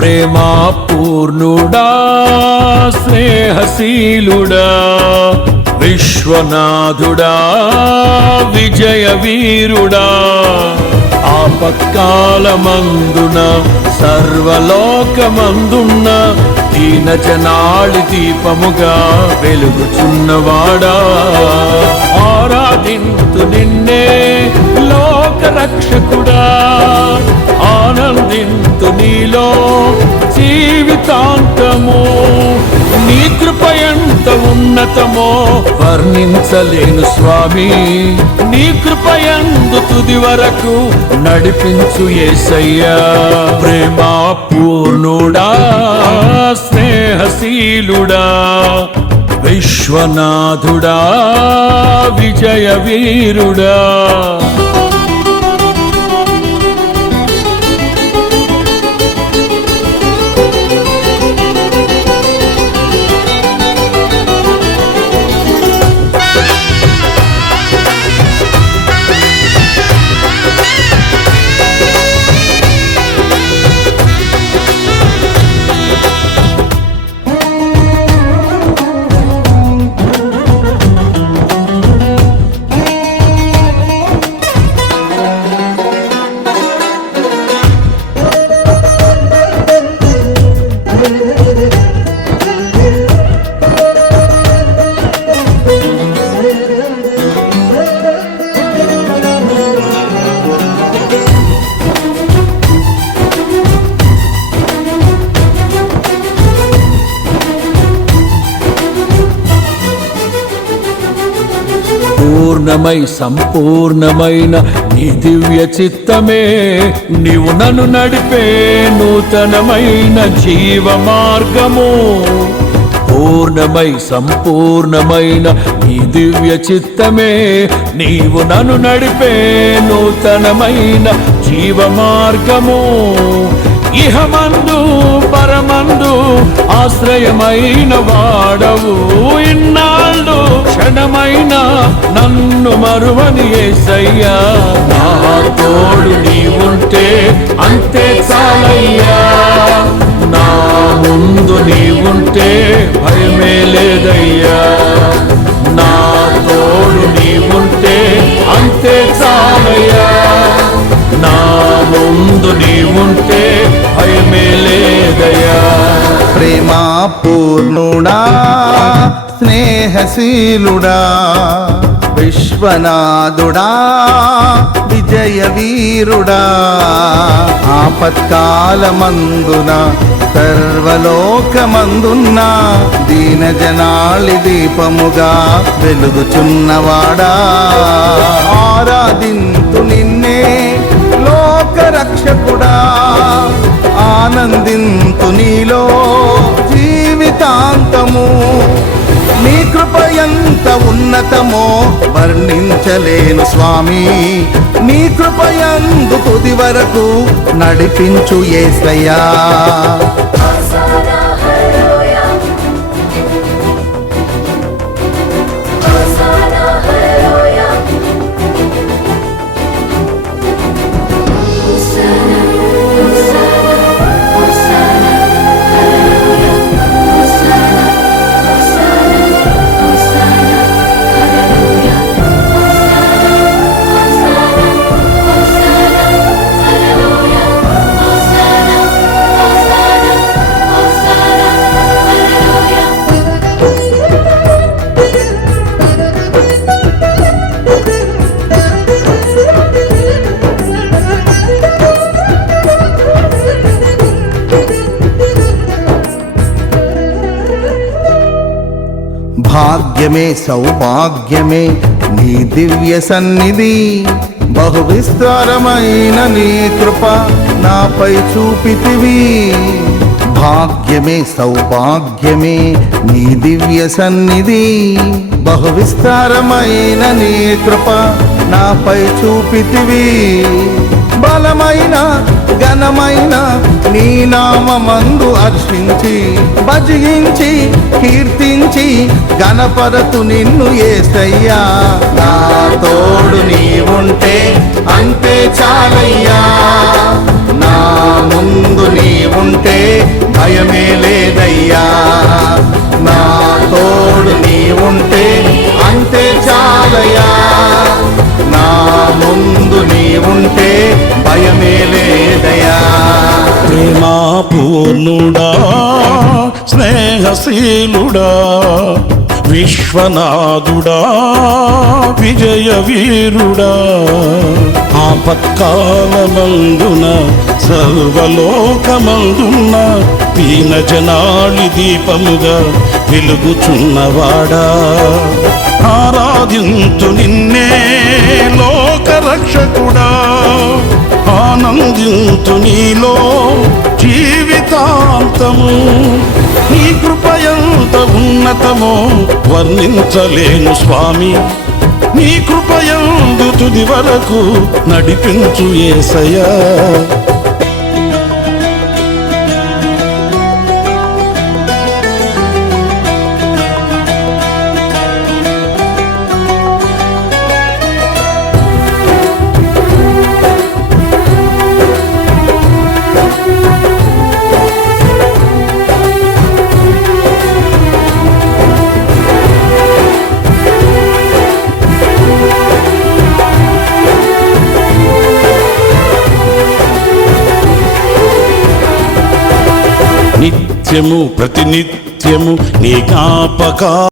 ప్రేమా పూర్ణుడా స్నేహశీలుడా విశ్వనాథుడా విజయ వీరుడా ఆపత్కాలమందున సర్వలోకమందున్న దీన జనాళి దీపముగా వెలుగుచున్నవాడా ఆరాధింతు నిన్నే లోక రక్షకుడా ఆనందింతు నీలో జీవితాంతము నీ కృప ఎంత ఉన్నతమో వర్ణించలేను స్వామి నీ కృప యందు తుది వరకు నడిపించు యేసయ్యా ప్రేమా పూర్ణుడా స్నేహశీలుడా విశ్వనాథుడా విజయ వీరుడా పూర్ణమై సంపూర్ణమైన నీ దివ్య చిత్తమే నీవు నన్ను నడిపే నూతనమైన జీవ మార్గము పూర్ణమై సంపూర్ణమైన నీ దివ్య చిత్తమే నీవు నన్ను నడిపే నూతనమైన జీవ మార్గము ఇహమందు పరమందు ఆశ్రయమైన వాడవు ఇన్నాళ్ళు క్షణమైన నన్ను మరువని యేసయ్యా నా తోడు నీవుంటే అంతే చాలయ్యా నా ముందు నీవుంటే భయమే లేదయ్యా నా తోడు నీవుంటే అంతే చాలయ్యా నా ముందు నీవుంటే భయమే లేదయ్యా ప్రేమా పూర్ణుడా స్నేహశీలుడా విశ్వనాథుడా విజయ వీరుడా ఆపత్కాలమందున సర్వలోకమందున్న దీన జనాళి దీపముగా వెలుగుచున్నవాడా ఆరాధింతు నిన్నే లోక రక్షకుడా ఆనందింతు నీలో జీవితాంతము నీ కృప ఎంత ఉన్నతమో వర్ణించలేను స్వామి నీ కృప యందు తుది వరకు నడిపించు యేసయ్యా భాగ్యమే సౌభాగ్యమే నీ దివ్య సన్నిధి బహు విస్తారమైన నీ కృప నాపై చూపితివి భాగ్యమే సౌభాగ్యమే నీ దివ్య సన్నిధి బహు విస్తారమైన నీ కృప నాపై చూపితివి బలమైన ఘనమైన నీ నామమందు హర్షించి భజించి కీర్తించి గణపరతు నిన్ను యేసయ్యా నా తోడు నీవుంటే అంతే చాలయ్యా నా ముందు నీవుంటే పూర్ణుడా స్నేహశీలుడా విశ్వనాథుడా విజయ వీరుడా ఆపత్కాలమందున సర్వలోకమందున దీన జనాళి దీపముగా వెలుగుచున్నవాడా ఆరాధింతు నిన్నే లోకరక్షకుడా ఆనందింతు నీలో జీవితాంతము నీ కృపయంత ఉన్నతమో వర్ణించలేను స్వామి నీ కృపయందు తుది వరకు నడిపించు యేసయ్యా నిత్యము ప్రతినిత్యము నీ జ్ఞాపక